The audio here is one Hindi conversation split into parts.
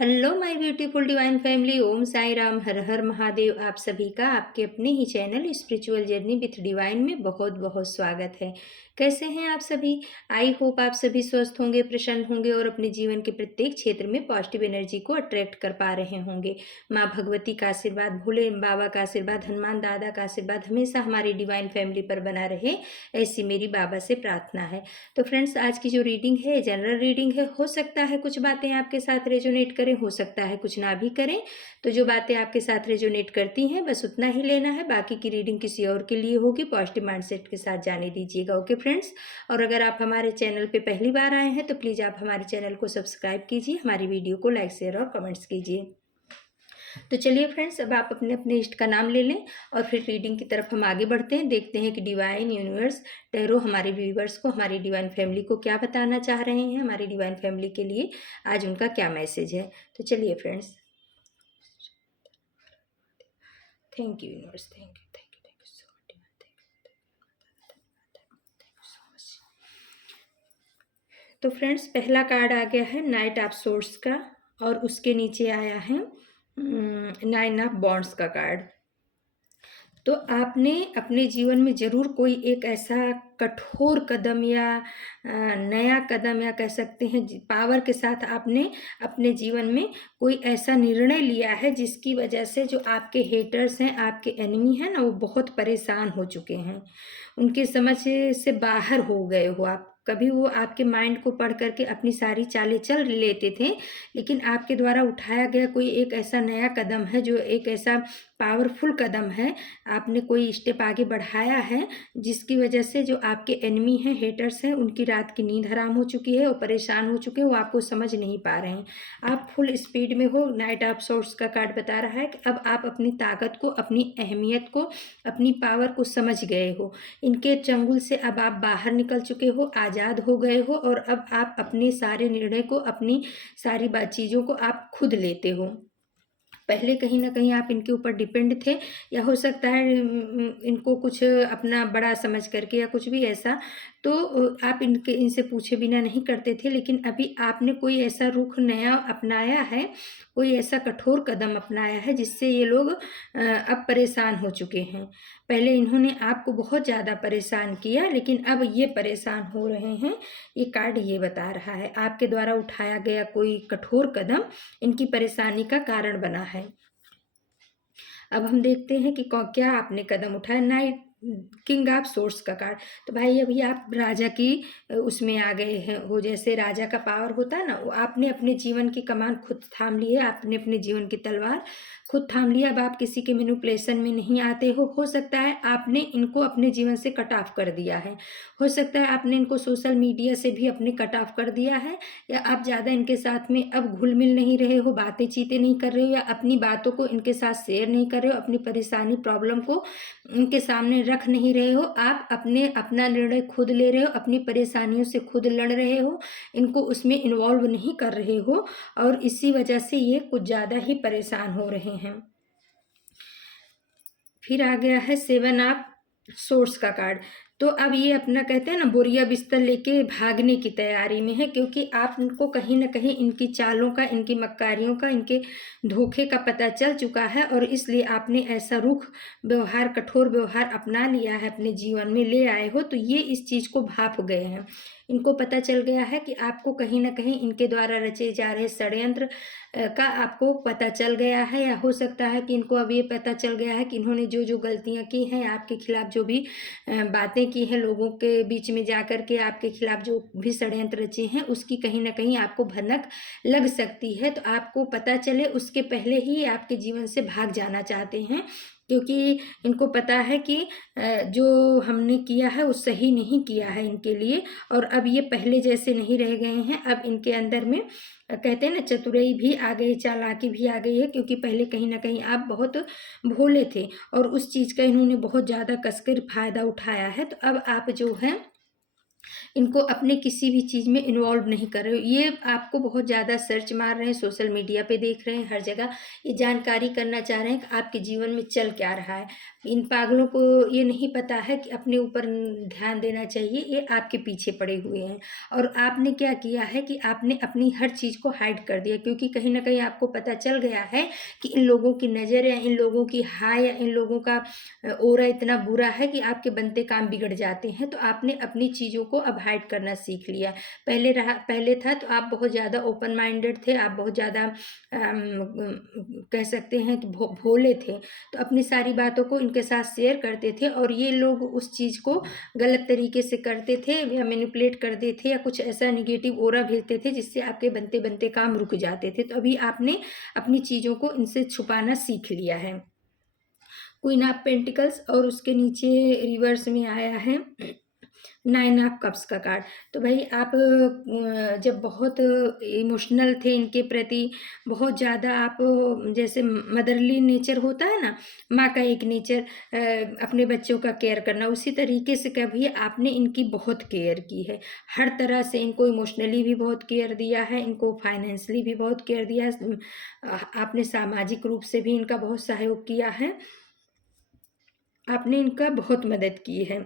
Hello my beautiful divine family. Om Sai Ram, Har Har Mahadev. आप सभी का आपके अपने ही channel spiritual journey with divine में बहुत बहुत स्वागत है। कैसे हैं आप सभी? आई होप आप सभी स्वस्थ होंगे, प्रसन्न होंगे और अपने जीवन के प्रत्येक क्षेत्र में पॉजिटिव एनर्जी को अट्रैक्ट कर पा रहे होंगे। माँ भगवती का आशीर्वाद, भोले बाबा का आशीर्वाद, हनुमान दादा का आशीर्वाद हमेशा हमारी डिवाइन फैमिली पर बना रहे, ऐसी मेरी बाबा से प्रार्थना है। तो फ्रेंड्स, आज की जो रीडिंग है जनरल रीडिंग है। हो सकता है कुछ बातें आपके साथ रेजोनेट करें, हो सकता है कुछ ना भी करें। तो जो बातें आपके साथ रेजोनेट करती हैं बस उतना ही लेना है, बाकी की रीडिंग किसी और के लिए होगी। पॉजिटिव माइंडसेट के साथ जाने दीजिएगा। ओके फ्रेंड्स, और अगर आप हमारे चैनल पे पहली बार आए हैं तो प्लीज़ आप हमारे चैनल को सब्सक्राइब कीजिए, हमारी वीडियो को लाइक शेयर और कमेंट्स कीजिए। तो चलिए फ्रेंड्स, अब आप अपने अपने इष्ट का नाम ले लें और फिर रीडिंग की तरफ हम आगे बढ़ते हैं। देखते हैं कि डिवाइन यूनिवर्स टैरो हमारे व्यूवर्स को, हमारी डिवाइन फैमिली को क्या बताना चाह रहे हैं। हमारी डिवाइन फैमिली के लिए आज उनका क्या मैसेज है। तो चलिए friends. Thank you universe, thank you, thank you, thank you so much, thank you so much. तो फ्रेंड्स, पहला कार्ड आ गया है नाइट ऑफ सोर्स का, और उसके नीचे आया है नाइन ऑफ बॉन्ड्स का कार्ड। तो आपने अपने जीवन में ज़रूर कोई एक ऐसा कठोर कदम या नया कदम, या कह सकते हैं पावर के साथ आपने अपने जीवन में कोई ऐसा निर्णय लिया है जिसकी वजह से जो आपके हेटर्स हैं, आपके एनिमी हैं ना, वो बहुत परेशान हो चुके हैं। उनके समझ से बाहर हो गए हो आप। कभी वो आपके माइंड को पढ़ करके अपनी सारी चालें चल लेते थे, लेकिन आपके द्वारा उठाया गया कोई एक ऐसा नया कदम है, जो एक ऐसा पावरफुल कदम है, आपने कोई स्टेप आगे बढ़ाया है, जिसकी वजह से जो आपके एनिमी हैं, हेटर्स हैं, उनकी रात की नींद हराम हो चुकी है, वो परेशान हो चुके हैं, वो आपको समझ नहीं पा रहे हैं। आप फुल स्पीड में हो। नाइट ऑफ सोर्स का कार्ड बता रहा है कि अब आप अपनी ताकत को, अपनी अहमियत को, अपनी पावर को समझ गए हो। इनके चंगुल से अब आप बाहर निकल चुके हो, आज़ाद हो गए हो, और अब आप अपने सारे निर्णय को, अपनी सारी चीज़ों को आप खुद लेते हो। पहले कहीं ना कहीं आप इनके ऊपर डिपेंड थे, या हो सकता है इनको कुछ अपना बड़ा समझ करके या कुछ भी ऐसा, तो आप इनसे पूछे बिना नहीं करते थे। लेकिन अभी आपने कोई ऐसा रुख नया अपनाया है, कोई ऐसा कठोर कदम अपनाया है जिससे ये लोग अब परेशान हो चुके हैं। पहले इन्होंने आपको बहुत ज़्यादा परेशान किया, लेकिन अब ये परेशान हो रहे हैं। ये कार्ड ये बता रहा है आपके द्वारा उठाया गया कोई कठोर कदम इनकी परेशानी का कारण बना है। अब हम देखते हैं कि क्या आपने कदम उठाया। नाइट किंग ऑफ सोर्स का कार्ड। तो भाई अभी आप राजा की उसमें आ गए हैं हो, जैसे राजा का पावर होता है ना, वो आपने अपने जीवन की कमान खुद थाम ली है, आपने अपने जीवन की तलवार खुद थाम लिया। अब आप किसी के मैनिपुलेशन में नहीं आते हो सकता है आपने इनको अपने जीवन से कट ऑफ कर दिया है, हो सकता है आपने इनको सोशल मीडिया से भी अपने कट ऑफ कर दिया है, या आप ज़्यादा इनके साथ में अब घुल मिल नहीं रहे हो, बातें चीतें नहीं कर रहे हो, या अपनी बातों को इनके साथ शेयर नहीं कर रहे हो, अपनी परेशानी प्रॉब्लम को इनके सामने रख नहीं रहे हो। आप अपना निर्णय खुद ले रहे हो, अपनी परेशानियों से खुद लड़ रहे हो, इनको उसमें इन्वॉल्व नहीं कर रहे हो, और इसी वजह से ये कुछ ज़्यादा ही परेशान हो रहे हैं। फिर आ गया है सेवन ऑफ सोर्स का कार्ड। तो अब ये अपना कहते हैं ना, बोरिया बिस्तर लेके भागने की तैयारी में है, क्योंकि आप इनको कहीं ना कहीं इनकी चालों का, इनकी मक्कारियों का, इनके धोखे का पता चल चुका है, और इसलिए आपने ऐसा रुख व्यवहार, कठोर व्यवहार अपना लिया है, अपने जीवन में ले आए हो। तो ये इस चीज़ को भाप गए हैं। इनको पता चल गया है कि आपको कहीं ना कहीं इनके द्वारा रचे जा रहे षड्यंत्र का आपको पता चल गया है, या हो सकता है कि इनको अब ये पता चल गया है कि इन्होंने जो जो गलतियां की हैं, आपके खिलाफ जो भी बातें की हैं, लोगों के बीच में जा कर के आपके खिलाफ जो भी षड्यंत्र रचे हैं, उसकी कहीं ना कहीं आपको भनक लग सकती है। तो आपको पता चले उसके पहले ही आपके जीवन से भाग जाना चाहते हैं, क्योंकि इनको पता है कि जो हमने किया है वो सही नहीं किया है इनके लिए, और अब ये पहले जैसे नहीं रह गए हैं। अब इनके अंदर में कहते हैं ना, चतुराई भी आ गई, चालाकी भी आ गई है, क्योंकि पहले कहीं ना कहीं आप बहुत भोले थे, और उस चीज़ का इन्होंने बहुत ज़्यादा कसकर फ़ायदा उठाया है। तो अब आप जो है इनको अपने किसी भी चीज़ में इन्वॉल्व नहीं कर रहे हो। ये आपको बहुत ज़्यादा सर्च मार रहे हैं, सोशल मीडिया पे देख रहे हैं, हर जगह ये जानकारी करना चाह रहे हैं कि आपके जीवन में चल क्या रहा है। इन पागलों को ये नहीं पता है कि अपने ऊपर ध्यान देना चाहिए, ये आपके पीछे पड़े हुए हैं। और आपने क्या किया है कि आपने अपनी हर चीज़ को हाइड कर दिया, क्योंकि कहीं न कहीं आपको पता चल गया है कि इन लोगों की नज़र या इन लोगों की हाय या इन लोगों का ऑरा इतना बुरा है कि आपके बनते काम बिगड़ जाते हैं। तो आपने अपनी चीज़ों को अब हाइड करना सीख लिया। पहले था तो आप बहुत ज़्यादा ओपन माइंडेड थे, आप बहुत ज़्यादा कह सकते हैं कि भोले थे। तो अपनी सारी बातों को इनके साथ शेयर करते थे और ये लोग उस चीज़ को गलत तरीके से करते थे या मैनिपुलेट करते थे या कुछ ऐसा नेगेटिव ऑरा भेजते थे जिससे आपके बनते-बनते काम रुक जाते थे। तो अभी आपने अपनी चीज़ों को इनसे छुपाना सीख लिया है। क्वीन ऑफ पेंटिकल्स और उसके नीचे रिवर्स में आया है नाइन ऑफ कप्स का कार्ड। तो भाई आप जब बहुत इमोशनल थे इनके प्रति, बहुत ज़्यादा आप जैसे मदरली नेचर होता है ना, माँ का एक नेचर, अपने बच्चों का केयर करना, उसी तरीके से कभी आपने इनकी बहुत केयर की है। हर तरह से इनको इमोशनली भी बहुत केयर दिया है, इनको फाइनेंशियली भी बहुत केयर दिया है, आपने सामाजिक रूप से भी इनका बहुत सहयोग किया है, आपने इनका बहुत मदद की है।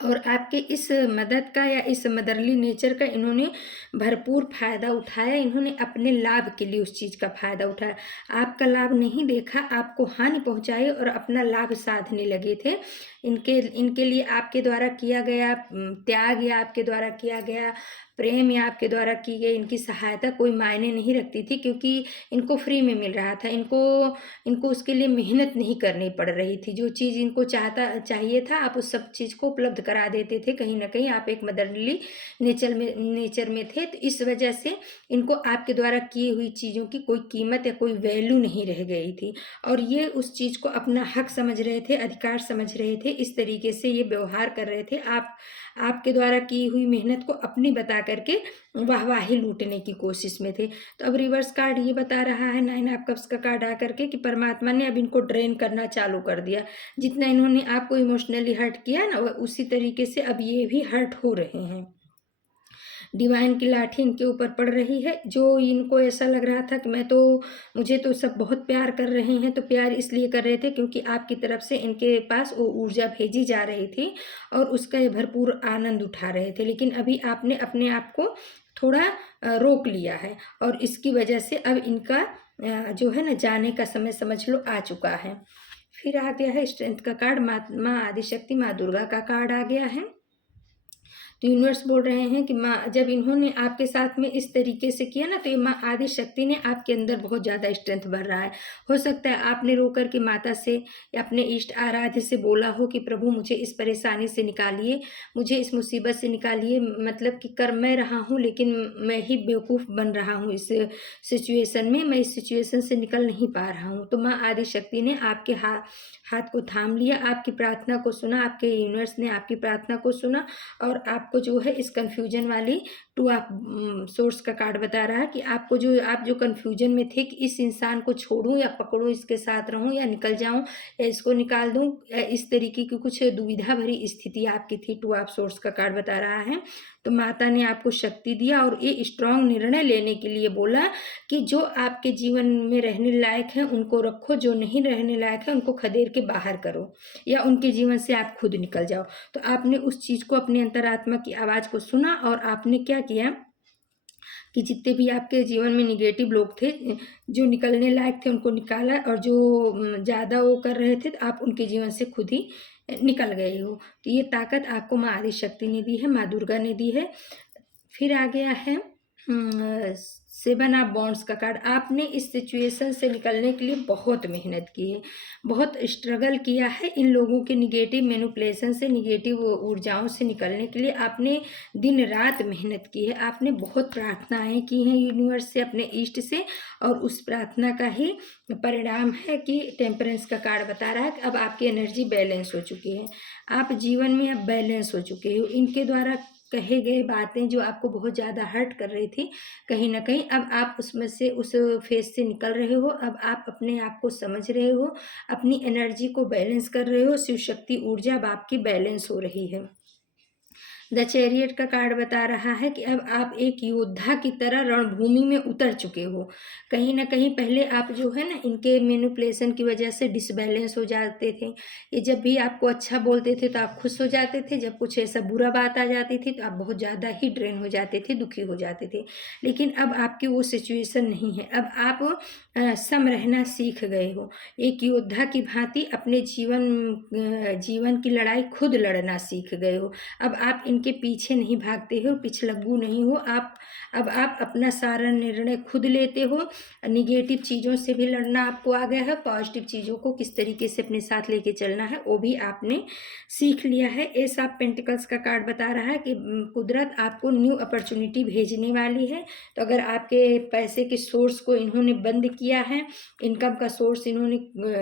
और आपके इस मदद का या इस मदरली नेचर का इन्होंने भरपूर फ़ायदा उठाया, इन्होंने अपने लाभ के लिए उस चीज़ का फ़ायदा उठाया। आपका लाभ नहीं देखा, आपको हानि पहुँचाई और अपना लाभ साधने लगे थे। इनके लिए आपके द्वारा किया गया त्याग या आपके द्वारा किया गया प्रेम या आपके द्वारा की गई इनकी सहायता कोई मायने नहीं रखती थी, क्योंकि इनको फ्री में मिल रहा था। इनको उसके लिए मेहनत नहीं करनी पड़ रही थी। जो चीज़ इनको चाहिए था, आप उस सब चीज़ को उपलब्ध करा देते थे। कहीं न कहीं आप एक मदरली नेचर में थे, तो इस वजह से इनको आपके द्वारा की हुई चीज़ों की कोई कीमत या कोई वैल्यू नहीं रह गई थी और ये उस चीज़ को अपना हक समझ रहे थे, अधिकार समझ रहे थे। इस तरीके से ये व्यवहार कर रहे थे। आपके द्वारा की हुई मेहनत को अपनी बता करके वाहवाही लूटने की कोशिश में थे। तो अब रिवर्स कार्ड ये बता रहा है नाइन ऑफ कप्स का कार्ड आकर के कि परमात्मा ने अब इनको ड्रेन करना चालू कर दिया। जितना इन्होंने आपको इमोशनली हर्ट किया ना, उसी तरीके से अब ये भी हर्ट हो रहे हैं। डिवाइन की लाठी इनके ऊपर पड़ रही है। जो इनको ऐसा लग रहा था कि मुझे तो सब बहुत प्यार कर रहे हैं, तो प्यार इसलिए कर रहे थे क्योंकि आपकी तरफ से इनके पास वो ऊर्जा भेजी जा रही थी और उसका ये भरपूर आनंद उठा रहे थे। लेकिन अभी आपने अपने आप को थोड़ा रोक लिया है और इसकी वजह से अब इनका जो है ना जाने का समय समझ लो आ चुका है। फिर आ गया है स्ट्रेंथ का कार्ड, माँ आदिशक्ति, माँ दुर्गा का कार्ड आ गया है। तो यूनिवर्स बोल रहे हैं कि माँ, जब इन्होंने आपके साथ में इस तरीके से किया ना, तो ये माँ आदि शक्ति ने आपके अंदर बहुत ज़्यादा स्ट्रेंथ भर रहा है। हो सकता है आपने रो कर के माता से या अपने इष्ट आराध्य से बोला हो कि प्रभु मुझे इस परेशानी से निकालिए, मुझे इस मुसीबत से निकालिए, मतलब कि कर मैं रहा हूँ लेकिन मैं ही बेवकूफ़ बन रहा हूँ इस सिचुएशन में, मैं इस सिचुएशन से निकल नहीं पा रहा हूँ। तो माँ आदि शक्ति ने आपके हाथ को थाम लिया, आपकी प्रार्थना को सुना, आपके यूनिवर्स ने आपकी प्रार्थना को सुना और आपको जो है इस कन्फ्यूजन वाली टू ऑफ सोर्स का कार्ड बता रहा है कि आप जो कन्फ्यूजन में थे कि इस इंसान को छोड़ूं या पकड़ूं, इसके साथ रहूं या निकल जाऊं या इसको निकाल दूं, इस तरीके की कुछ दुविधा भरी स्थिति आपकी थी। टू ऑफ सोर्स का कार्ड बता रहा है। तो माता ने आपको शक्ति दिया और ये स्ट्रांग निर्णय लेने के लिए बोला कि जो आपके जीवन में रहने लायक है उनको रखो, जो नहीं रहने लायक है उनको खदेड़ के बाहर करो या उनके जीवन से आप खुद निकल जाओ। तो आपने उस चीज़ को, अपने अंतरात्मा की आवाज़ को सुना और आपने क्या किया कि जितने भी आपके जीवन में निगेटिव लोग थे, जो निकलने लायक थे, उनको निकाला और जो ज़्यादा वो कर रहे थे, तो आप उनके जीवन से खुद ही निकल गए हो। तो ये ताकत आपको माँ आदि शक्ति ने दी है, माँ दुर्गा ने दी है। फिर आ गया है सेवन ऑफ बॉन्ड्स का कार्ड। आपने इस सिचुएशन से निकलने के लिए बहुत मेहनत की है, बहुत स्ट्रगल किया है। इन लोगों के निगेटिव मैनिपुलेशन से, निगेटिव ऊर्जाओं से निकलने के लिए आपने दिन रात मेहनत की है। आपने बहुत प्रार्थनाएं की हैं यूनिवर्स से, अपने ईष्ट से, और उस प्रार्थना का ही परिणाम है कि टेम्परेंस का कार्ड बता रहा है कि अब आपकी एनर्जी बैलेंस हो चुकी है, आप जीवन में अब बैलेंस हो चुके हो। इनके द्वारा कहे गए बातें जो आपको बहुत ज़्यादा हर्ट कर रही थी, कहीं ना कहीं अब आप उसमें से, उस फेज से निकल रहे हो। अब आप अपने आप को समझ रहे हो, अपनी एनर्जी को बैलेंस कर रहे हो, शिव शक्ति ऊर्जा अब आपकी बैलेंस हो रही है। द चैरियट का कार्ड बता रहा है कि अब आप एक योद्धा की तरह रणभूमि में उतर चुके हो। कहीं ना कहीं पहले आप जो है ना इनके मैनिपुलेशन की वजह से डिसबैलेंस हो जाते थे। ये जब भी आपको अच्छा बोलते थे तो आप खुश हो जाते थे, जब कुछ ऐसा बुरा बात आ जाती थी तो आप बहुत ज़्यादा ही ड्रेन हो जाते थे, दुखी हो जाते थे। लेकिन अब आपकी वो सिचुएशन नहीं है। अब आप सम रहना सीख गए हो। एक योद्धा की भांति अपने जीवन की लड़ाई खुद लड़ना सीख गए हो। अब आप इनके पीछे नहीं भागते हो, पिछलग्गू नहीं हो आप। अब आप अपना सारा निर्णय खुद लेते हो। निगेटिव चीज़ों से भी लड़ना आपको आ गया है, पॉजिटिव चीज़ों को किस तरीके से अपने साथ लेके चलना है वो भी आपने सीख लिया है। एस ऑफ पेंटिकल्स का कार्ड बता रहा है कि कुदरत आपको न्यू अपॉर्चुनिटी भेजने वाली है। तो अगर आपके पैसे के सोर्स को इन्होंने बंद किया है, इनकम का सोर्स इन्होंने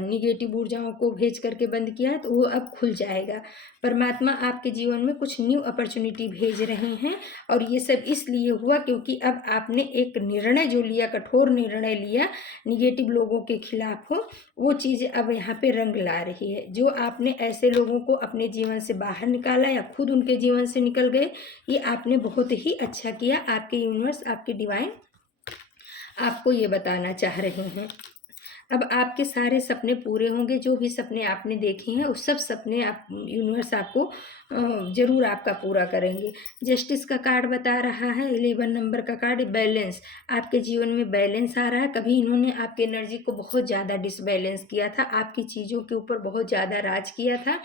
निगेटिव ऊर्जाओं को भेज करके बंद किया है, तो वो अब खुल जाएगा। परमात्मा आपके जीवन में कुछ न्यू अपॉर्चुनिटी भेज रहे हैं और ये सब इसलिए हुआ क्योंकि अब आपने एक निर्णय जो लिया, कठोर निर्णय लिया निगेटिव लोगों के खिलाफ हो, वो चीज़ अब यहाँ पे रंग ला रही है। जो आपने ऐसे लोगों को अपने जीवन से बाहर निकाला या खुद उनके जीवन से निकल गए, ये आपने बहुत ही अच्छा किया। आपके यूनिवर्स, आपके डिवाइन आपको ये बताना चाह रहे हैं। अब आपके सारे सपने पूरे होंगे। जो भी सपने आपने देखे हैं उस सब सपने आप यूनिवर्स आपको ज़रूर आपका पूरा करेंगे। जस्टिस का कार्ड बता रहा है, 11 नंबर का कार्ड, बैलेंस। आपके जीवन में बैलेंस आ रहा है। कभी इन्होंने आपकी एनर्जी को बहुत ज़्यादा डिसबैलेंस किया था, आपकी चीज़ों के ऊपर बहुत ज़्यादा राज किया था,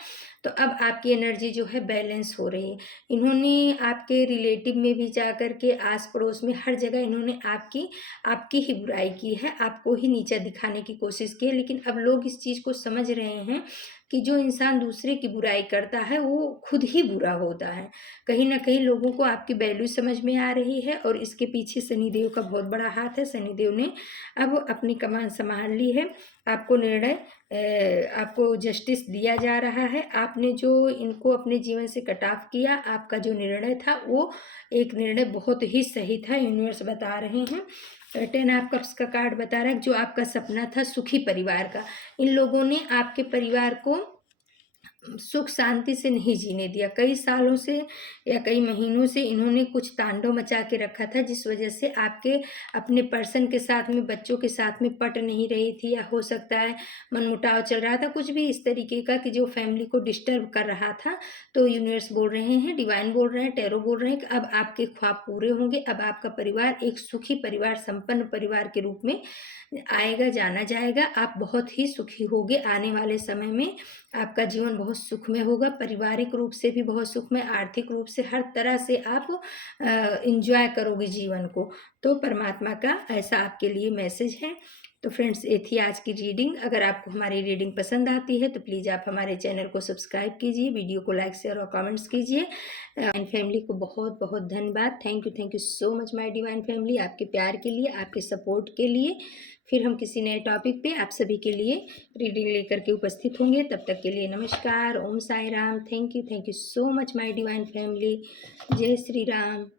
तो अब आपकी एनर्जी जो है बैलेंस हो रही है। इन्होंने आपके रिलेटिव में भी जा कर के, आस पड़ोस में, हर जगह इन्होंने आपकी ही बुराई की है, आपको ही नीचा दिखाने की कोशिश की है। लेकिन अब लोग इस चीज़ को समझ रहे हैं कि जो इंसान दूसरे की बुराई करता है वो खुद ही बुरा होता है। कहीं ना कहीं लोगों को आपकी वैल्यू समझ में आ रही है और इसके पीछे शनिदेव का बहुत बड़ा हाथ है। शनिदेव ने अब अपनी कमान संभाल ली है। आपको आपको जस्टिस दिया जा रहा है। आपने जो इनको अपने जीवन से कट ऑफ किया, आपका जो निर्णय था वो एक निर्णय बहुत ही सही था, यूनिवर्स बता रहे हैं। 10 ऑफ कप्स का कार्ड बता रहा है जो आपका सपना था सुखी परिवार का, इन लोगों ने आपके परिवार को सुख शांति से नहीं जीने दिया। कई सालों से या कई महीनों से इन्होंने कुछ तांडव मचा के रखा था, जिस वजह से आपके अपने पर्सन के साथ में, बच्चों के साथ में पट नहीं रही थी, या हो सकता है मनमुटाव चल रहा था, कुछ भी इस तरीके का कि जो फैमिली को डिस्टर्ब कर रहा था। तो यूनिवर्स बोल रहे हैं, डिवाइन बोल रहे हैं, टैरो बोल रहे हैं कि अब आपके ख्वाब पूरे होंगे। अब आपका परिवार एक सुखी परिवार, संपन्न परिवार के रूप में आएगा, जाना जाएगा। आप बहुत ही सुखी होगे। आने वाले समय में आपका जीवन बहुत सुख में होगा, पारिवारिक रूप से भी बहुत सुख में, आर्थिक रूप से, हर तरह से आप इंजॉय करोगे जीवन को। तो परमात्मा का ऐसा आपके लिए मैसेज है। तो फ्रेंड्स, ये थी आज की रीडिंग। अगर आपको हमारी रीडिंग पसंद आती है तो प्लीज़ आप हमारे चैनल को सब्सक्राइब कीजिए, वीडियो को लाइक, शेयर और कमेंट्स कीजिए। डिवाइन फैमिली को बहुत बहुत धन्यवाद। Thank you so much my divine family, आपके प्यार के लिए, आपके सपोर्ट के लिए। फिर हम किसी नए टॉपिक पे आप सभी के लिए रीडिंग लेकर के उपस्थित होंगे। तब तक के लिए नमस्कार, Om Sai Ram. Thank you so much my divine family. जय श्री राम।